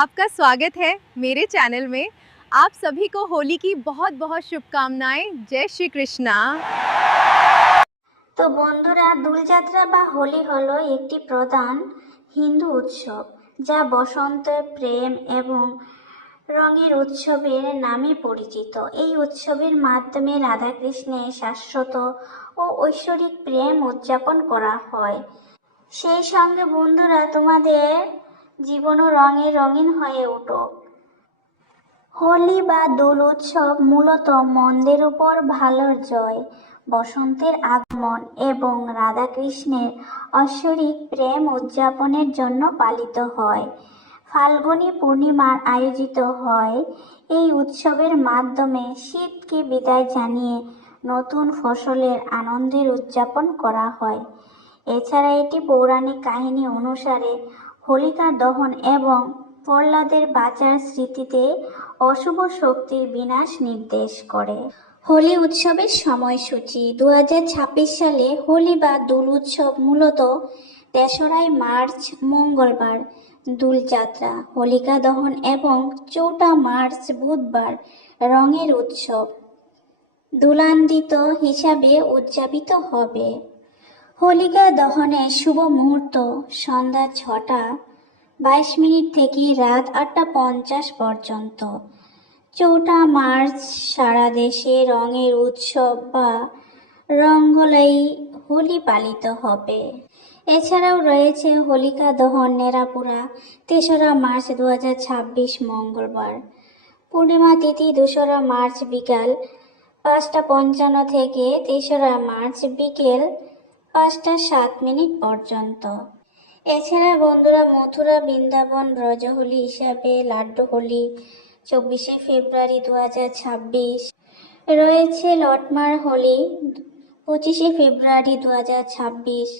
आपका स्वागत है मेरे चैनल में। आप सभी को होली की बहुत बहुत शुभकामनाएं। जय श्री कृष्णा। তো বন্ধুরা, দোলযাত্রা বা হোলি হলো একটি প্রধান হিন্দু উৎসব যা বসন্তের প্রেম এবং রঙের উৎসবের নামে পরিচিত। এই উৎসবের মাধ্যমে রাধাকৃষ্ণের শাশ্বত ও ঐশ্বরিক প্রেম উদযাপন করা হয়। সেই সঙ্গে বন্ধুরা, তোমাদের জীবনও রঙে রঙিন হয়ে উঠুক। হোলি বা দোল উৎসব মূলত মন্দের উপর ভালোর জয়, বসন্তের আগমন এবং রাধাকৃষ্ণের ঐশ্বরিক প্রেম উদযাপনের জন্য পালিত হয়। ফাল্গুনী পূর্ণিমার আয়োজিত হয়। এই উৎসবের মাধ্যমে শীতকে বিদায় জানিয়ে নতুন ফসলের আনন্দের উদযাপন করা হয়। এছাড়া এটি পৌরাণিক কাহিনী অনুসারে হোলিকার দহন এবং প্রহ্লাদের বাঁচার স্মৃতিতে অশুভ শক্তির বিনাশ নির্দেশ করে। হোলি উৎসবের সময়সূচি 2026 সালে হোলি বা দোল উৎসব মূলত 3রা মার্চ মঙ্গলবার দোলযাত্রা, হোলিকা দহন এবং 4 মার্চ বুধবার রঙের উৎসব দোলান্বিত হিসাবে উদযাপিত হবে। হোলিকা দহনের শুভ মুহূর্ত সন্ধ্যা 6টা 22 থেকে রাত 8টা 50 পর্যন্ত। 4 মার্চ সারা দেশে রঙের উৎসব বা রঙ্গোলাই হোলি পালিত হবে। এছাড়াও রয়েছে হোলিকা দহন নেরাপুরা 3রা মার্চ 2026 মঙ্গলবার। পূর্ণিমা তিথি 2রা মার্চ বিকাল 5টা 55 থেকে 3রা মার্চ বিকেল 5টা 7 পর্যন্ত। এছাড়া বন্ধুরা, মথুরা বৃন্দাবন ব্রজহোলি হিসাবে লাড্ডু হোলি 24শে ফেব্রুয়ারি 2026, রয়েছে লটমার হোলি 25শে ফেব্রুয়ারি 2026,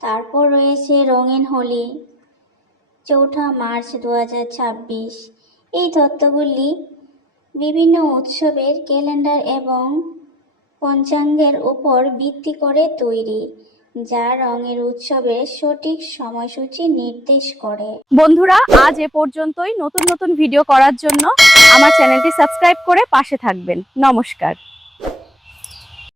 তারপর রয়েছে রঙিন হোলি 4 মার্চ 2026। এই তথ্যগুলি বিভিন্ন উৎসবের ক্যালেন্ডার এবং পঞ্চাঙ্গের উপর ভিত্তি করে তৈরি, যা রঙের উৎসবের সঠিক সময়সূচি নির্দেশ করে। বন্ধুরা, আজ এ পর্যন্তই। নতুন নতুন ভিডিও করার জন্য আমার চ্যানেলটি সাবস্ক্রাইব করে পাশে থাকবেন। নমস্কার।